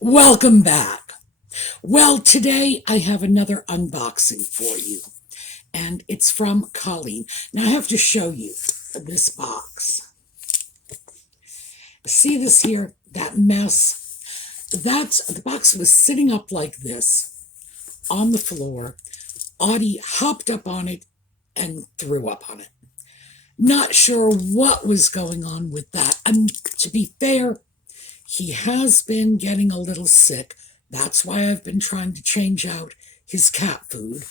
Welcome back. Well, today I have another unboxing for you, and it's from Colleen. Now I have to show you this box. See this here, that mess? The box was sitting up like this on the floor. Audie hopped up on it and threw up on it. Not sure what was going on with that. To be fair, he has been getting a little sick. That's why I've been trying to change out his cat food.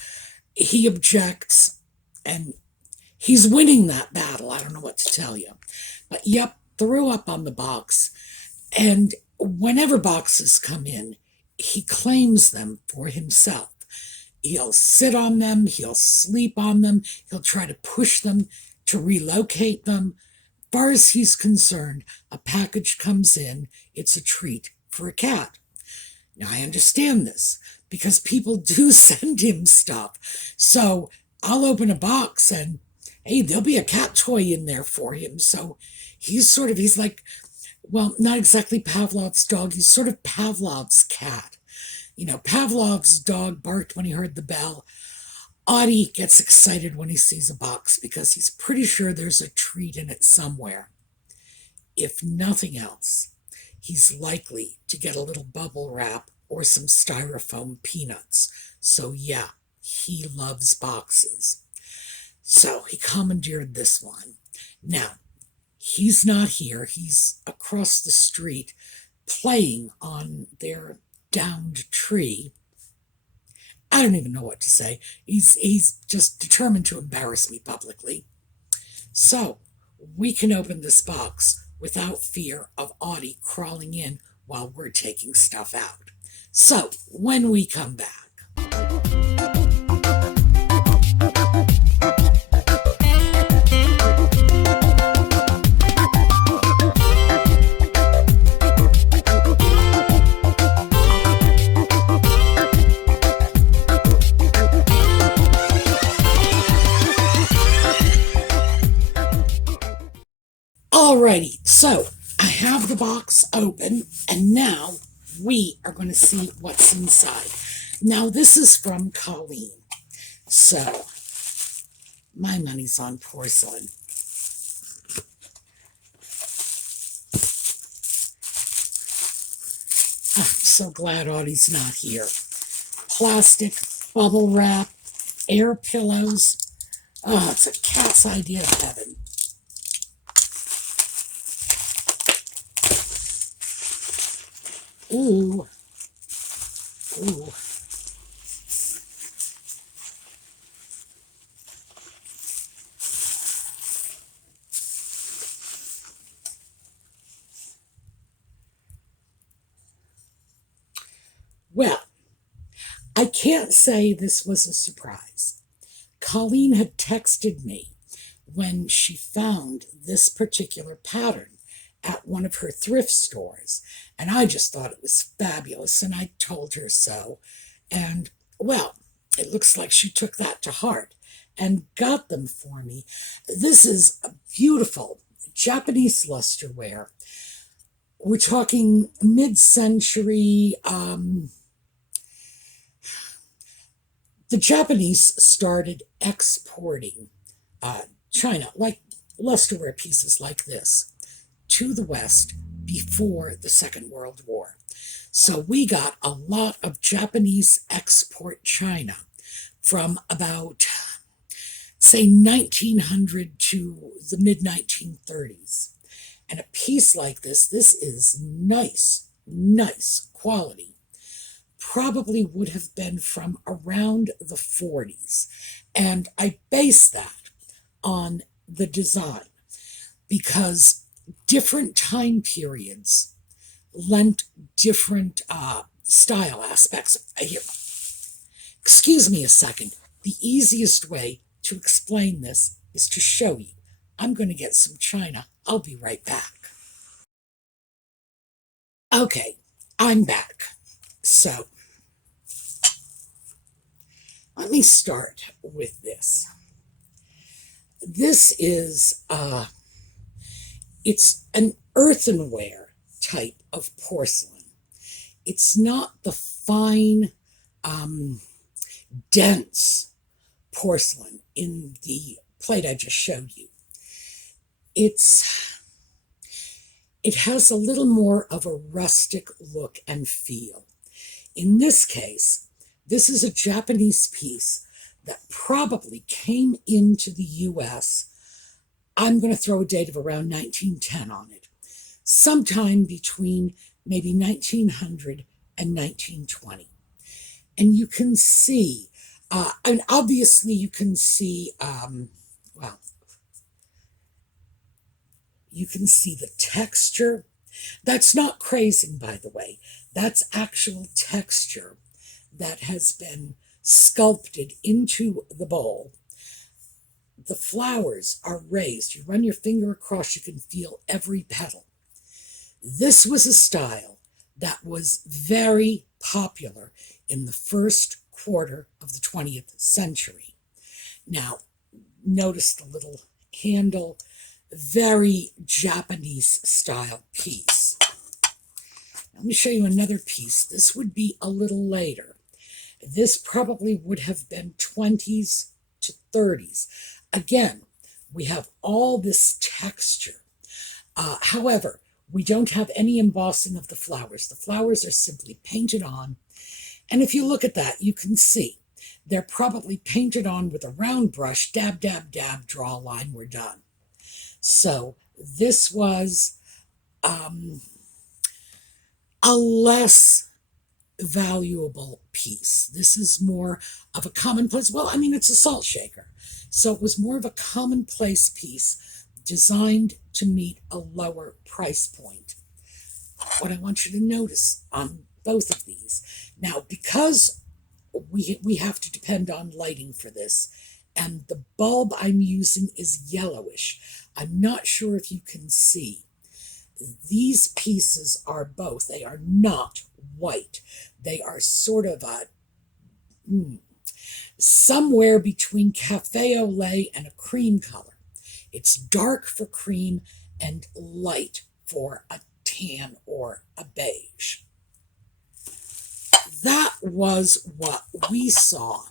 He objects, and he's winning that battle. I don't know what to tell you. But yep, threw up on the box. And whenever boxes come in, he claims them for himself. He'll sit on them, he'll sleep on them, he'll try to push them to relocate them. As far as he's concerned, a package comes in, it's a treat for a cat. Now, I understand this because people do send him stuff. So I'll open a box and, hey, there'll be a cat toy in there for him. So he's like, well, not exactly Pavlov's dog. He's sort of Pavlov's cat. You know, Pavlov's dog barked when he heard the bell. Audie gets excited when he sees a box because he's pretty sure there's a treat in it somewhere. If nothing else, he's likely to get a little bubble wrap or some styrofoam peanuts. So yeah, he loves boxes. So he commandeered this one. Now, he's not here. He's across the street playing on their downed tree. I don't even know what to say. He's just determined to embarrass me publicly. So we can open this box without fear of Audie crawling in while we're taking stuff out. So when we come back. Alrighty, so I have the box open, and now we are going to see what's inside. Now, this is from Colleen, so my money's on Porcelain. I'm so glad Audie's not here. Plastic, bubble wrap, air pillows. Oh, it's a cat's idea of heaven. Ooh. Ooh. Well, I can't say this was a surprise. Colleen had texted me when she found this particular pattern at one of her thrift stores, and I just thought it was fabulous, and I told her so. And, well, it looks like she took that to heart and got them for me. This is a beautiful Japanese lusterware. We're talking mid-century. The Japanese started exporting China, like lusterware pieces like this, to the West before the Second World War. So we got a lot of Japanese export china from about, say, 1900 to the mid-1930s. And a piece like this is nice quality. Probably would have been from around the 40s. And I base that on the design because different time periods lent different style aspects. Excuse me a second. The easiest way to explain this is to show you. I'm going to get some china. I'll be right back. Okay, I'm back. So, let me start with this. This is it's an earthenware type of porcelain. It's not the fine, dense porcelain in the plate I just showed you. It has a little more of a rustic look and feel. In this case, this is a Japanese piece that probably came into the US. I'm going to throw a date of around 1910 on it. Sometime between maybe 1900 and 1920. And you can see, and obviously you can see, well, you can see the texture. That's not crazing, by the way. That's actual texture that has been sculpted into the bowl. The flowers are raised. You run your finger across, you can feel every petal. This was a style that was very popular in the first quarter of the 20th century. Now, notice the little handle, very Japanese style piece. Let me show you another piece. This would be a little later. This probably would have been 20s to 30s. Again, we have all this texture. However, we don't have any embossing of the flowers. The flowers are simply painted on. And if you look at that, you can see they're probably painted on with a round brush, dab, dab, dab, draw a line, we're done. So this was a less valuable piece. This is more of a commonplace, well, I mean, it's a salt shaker. So it was more of a commonplace piece designed to meet a lower price point. What I want you to notice on both of these, now because we have to depend on lighting for this, and the bulb I'm using is yellowish. I'm not sure if you can see. These pieces are both, they are not white. They are sort of a, somewhere between cafe au lait and a cream color. It's dark for cream and light for a tan or a beige. That was what we saw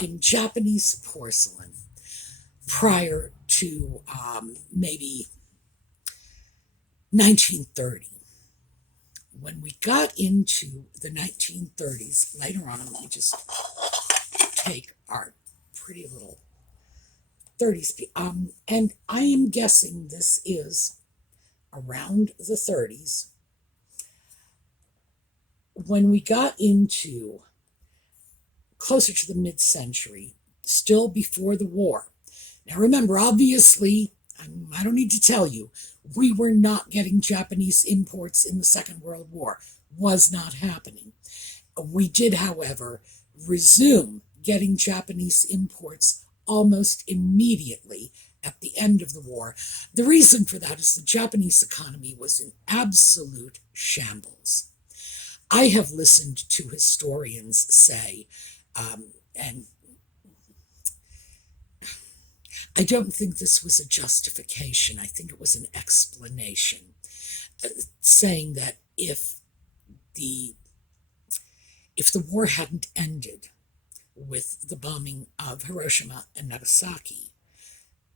in Japanese porcelain prior to maybe 1930. When we got into the 1930s, later on, let me just take our pretty little 30s. And I am guessing this is around the 30s. When we got into closer to the mid-century, still before the war. Now remember, obviously, I don't need to tell you, we were not getting Japanese imports in the Second World War. Was not happening. We did, however, resume getting Japanese imports almost immediately at the end of the war. The reason for that is the Japanese economy was in absolute shambles. I have listened to historians say, and I don't think this was a justification. I think it was an explanation, saying that if the war hadn't ended with the bombing of Hiroshima and Nagasaki,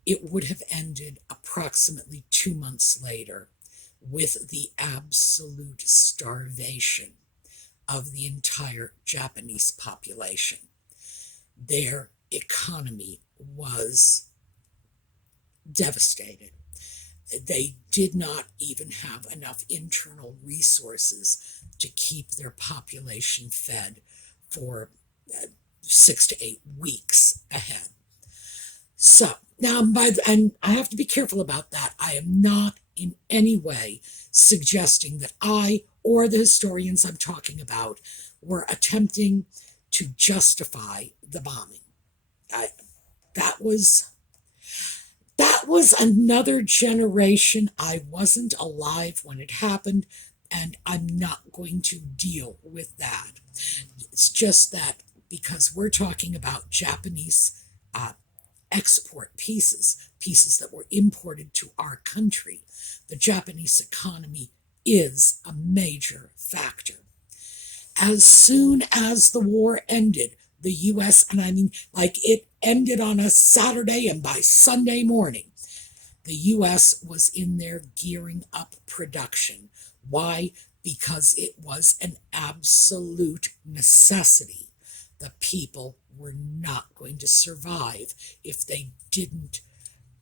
it would have ended approximately 2 months later with the absolute starvation of the entire Japanese population. Their economy was devastated. They did not even have enough internal resources to keep their population fed for 6 to 8 weeks ahead. So now, and I have to be careful about that. I am not in any way suggesting that I or the historians I'm talking about were attempting to justify the bombing. That was another generation. I wasn't alive when it happened, and I'm not going to deal with that. It's just that because we're talking about Japanese export pieces that were imported to our country, the Japanese economy is a major factor. As soon as the war ended, the U.S., and I mean, like it ended on a Saturday, and by Sunday morning, the U.S. was in there gearing up production. Why? Because it was an absolute necessity. The people were not going to survive if they didn't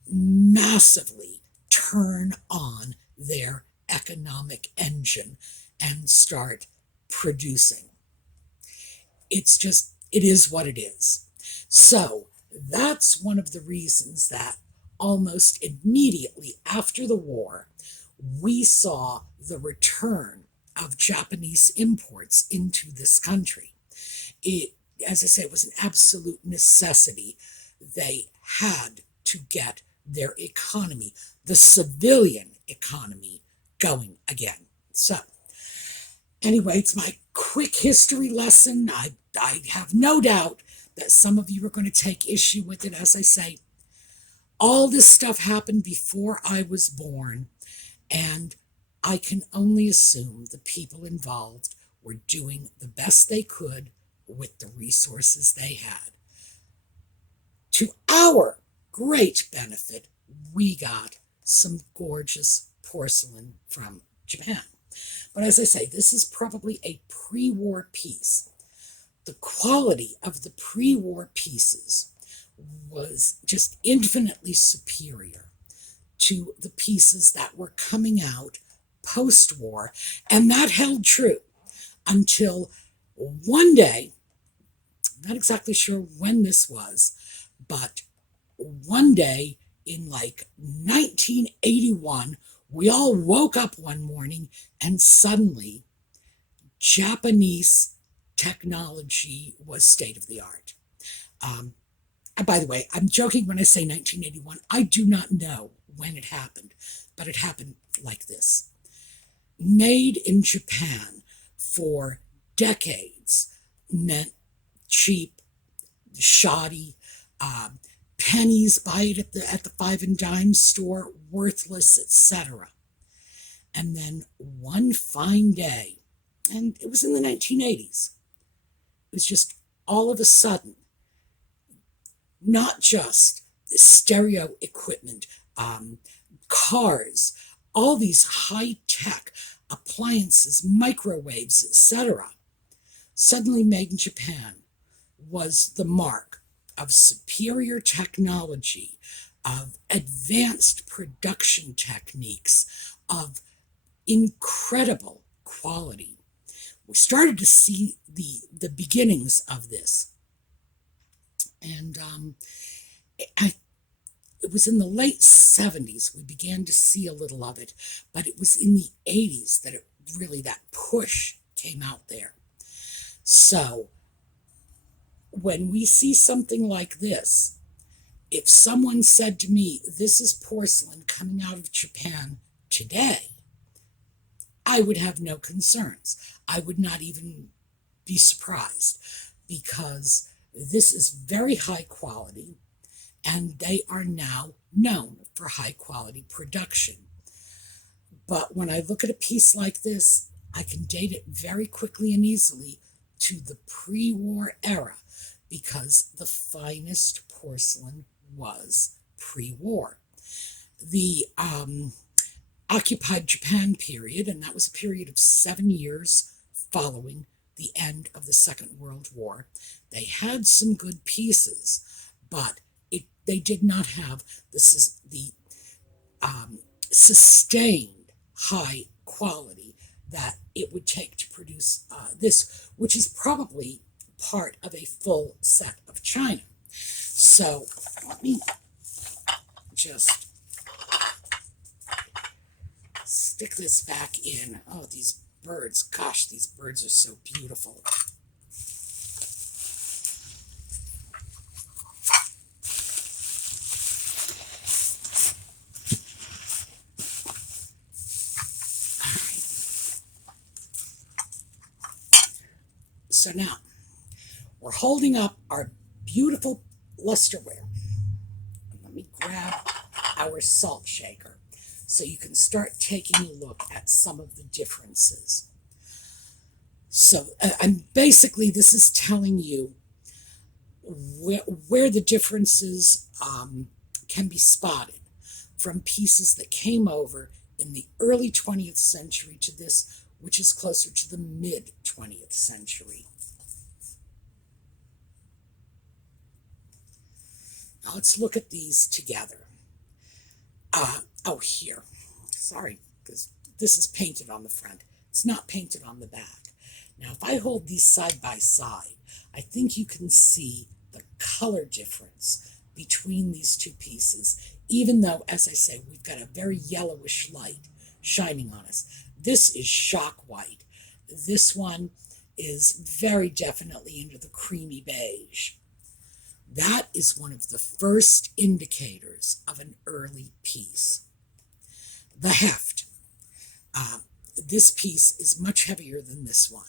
massively turn on their economic engine and start producing. It's just, it is what it is. So that's one of the reasons that almost immediately after the war, we saw the return of Japanese imports into this country. It, as I say, it was an absolute necessity. They had to get their economy, the civilian economy, going again. So, anyway, it's my quick history lesson. I have no doubt that some of you are going to take issue with it. As I say, all this stuff happened before I was born, and I can only assume the people involved were doing the best they could with the resources they had. To our great benefit, we got some gorgeous porcelain from Japan. But as I say, this is probably a pre-war piece. The quality of the pre-war pieces was just infinitely superior to the pieces that were coming out post-war, and that held true until one day, I'm not exactly sure when this was, but one day in like 1981, we all woke up one morning and suddenly Japanese technology was state of the art. And by the way, I'm joking when I say 1981. I do not know when it happened, but it happened like this. Made in Japan for decades meant cheap, shoddy, pennies, buy it at the 5 and dime store, worthless, etc. And then one fine day, and it was in the 1980s, it was just all of a sudden, not just stereo equipment, cars, all these high-tech appliances, microwaves, etc., suddenly made in Japan, was the mark of superior technology, of advanced production techniques, of incredible quality. We started to see the beginnings of this. And it was in the late 70s we began to see a little of it, but it was in the 80s that it really, that push came out there. So when we see something like this, if someone said to me, this is porcelain coming out of Japan today, I would have no concerns. I would not even be surprised, because this is very high quality, and they are now known for high quality production. But when I look at a piece like this, I can date it very quickly and easily to the pre-war era, because the finest porcelain was pre-war. The occupied Japan period, and that was a period of 7 years following the end of the Second World War, they had some good pieces, but they did not have the sustained high quality that it would take to produce this, which is probably part of a full set of china. So let me just stick this back in. Oh, these birds, gosh, these birds are so beautiful. So now, we're holding up our beautiful lusterware. Let me grab our salt shaker so you can start taking a look at some of the differences. So, and basically this is telling you where the differences can be spotted from pieces that came over in the early 20th century to this, which is closer to the mid 20th century. Now let's look at these together. Oh, here. Sorry, because this is painted on the front. It's not painted on the back. Now, if I hold these side by side, I think you can see the color difference between these two pieces, even though, as I say, we've got a very yellowish light shining on us. This is shock white. This one is very definitely into the creamy beige. That is one of the first indicators of an early piece. The heft. This piece is much heavier than this one.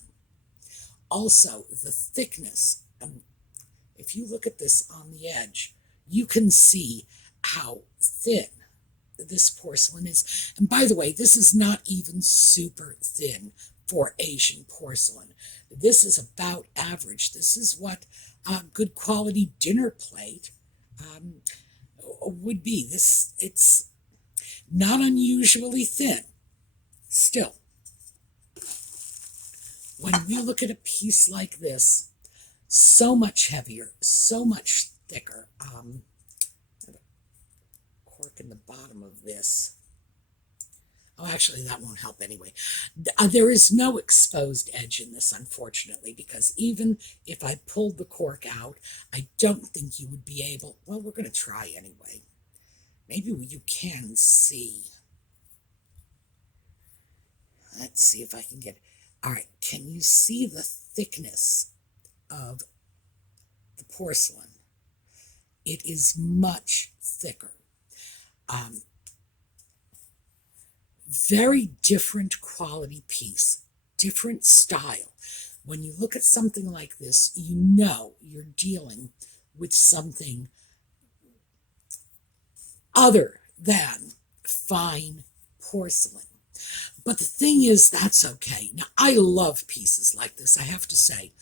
Also, the thickness. If you look at this on the edge, you can see how thin this porcelain is. And by the way, this is not even super thin for Asian porcelain. This is about average. This is what a good quality dinner plate would be. It's not unusually thin. Still, when we look at a piece like this, so much heavier, so much thicker. Cork in the bottom of this. Oh, actually, that won't help anyway. There is no exposed edge in this, unfortunately, because even if I pulled the cork out, I don't think you would be able. Well, we're going to try anyway. Maybe you can see. Let's see if I can get. All right, can you see the thickness of the porcelain? It is much thicker. Very different quality piece, different style. When you look at something like this, you know you're dealing with something other than fine porcelain. But the thing is, that's okay. Now, I love pieces like this, I have to say.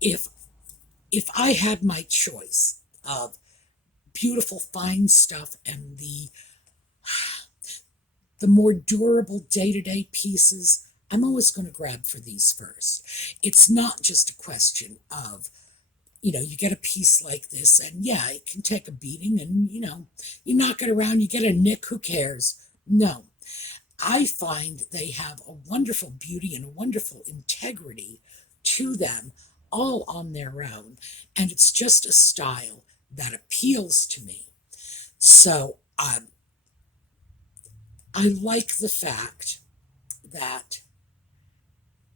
If I had my choice of beautiful, fine stuff and the more durable day-to-day pieces, I'm always going to grab for these first. It's not just a question of, you get a piece like this and yeah, it can take a beating and, you knock it around, you get a nick, who cares? No. I find they have a wonderful beauty and a wonderful integrity to them all on their own. And it's just a style that appeals to me. So I like the fact that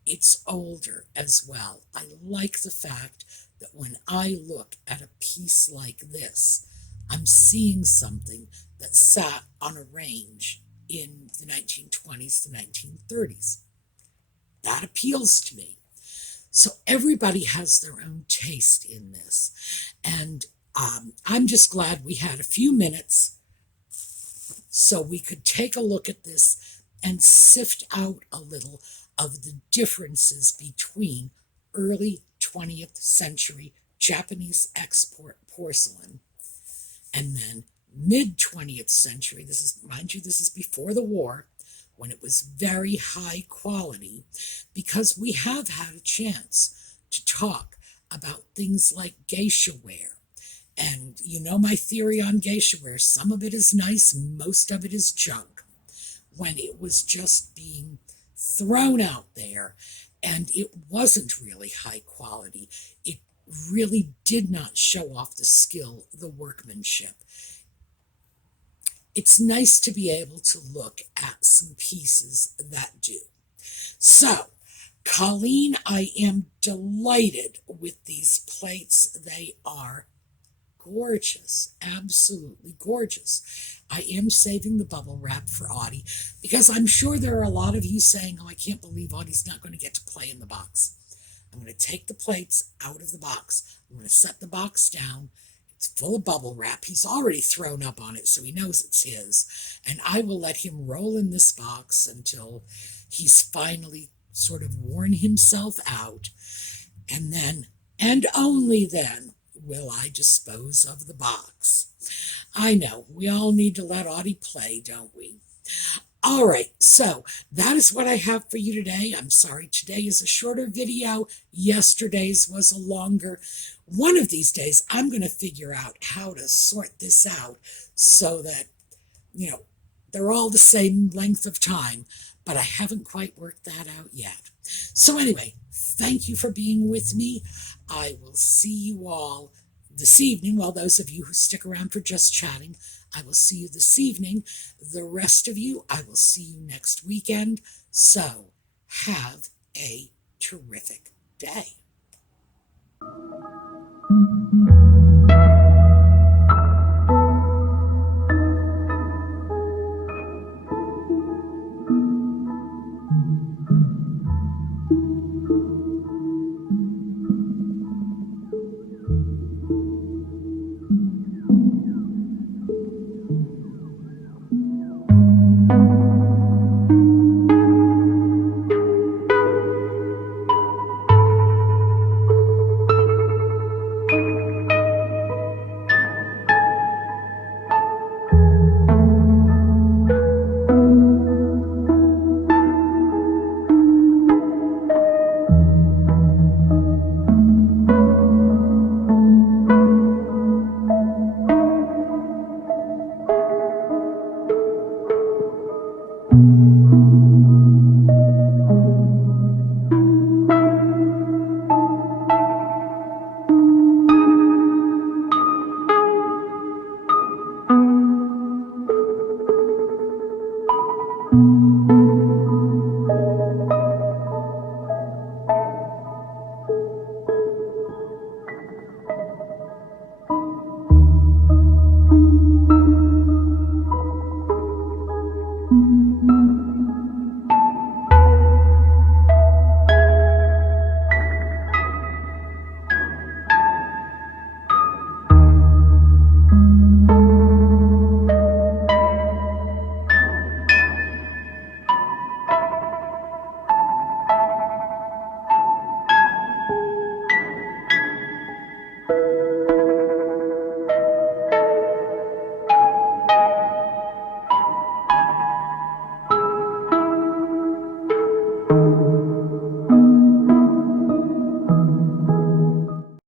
it's older as well. I like the fact that when I look at a piece like this, I'm seeing something that sat on a range in the 1920s to 1930s. That appeals to me. So everybody has their own taste in this. And I'm just glad we had a few minutes so we could take a look at this and sift out a little of the differences between early 20th century Japanese export porcelain and then mid 20th century. This is, mind you, this is before the war, when it was very high quality, because we have had a chance to talk about things like geisha ware. And you know my theory on geisha ware. Some of it is nice, most of it is junk. When it was just being thrown out there and it wasn't really high quality, it really did not show off the skill, the workmanship. It's nice to be able to look at some pieces that do. So, Colleen, I am delighted with these plates. They are gorgeous, absolutely gorgeous. I am saving the bubble wrap for Audie because I'm sure there are a lot of you saying, oh, I can't believe Audie's not going to get to play in the box. I'm going to take the plates out of the box. I'm going to set the box down. It's full of bubble wrap. He's already thrown up on it, so he knows it's his. And I will let him roll in this box until he's finally sort of worn himself out, and then, and only then, will I dispose of the box. I know, we all need to let Audie play, don't we? All right, so that is what I have for you today. I'm sorry today is a shorter video. Yesterday's was a longer. One of these days, I'm going to figure out how to sort this out so that, they're all the same length of time, but I haven't quite worked that out yet. So anyway, thank you for being with me. I will see you all this evening. Well, those of you who stick around for Just Chatting, I will see you this evening. The rest of you, I will see you next weekend. So have a terrific day.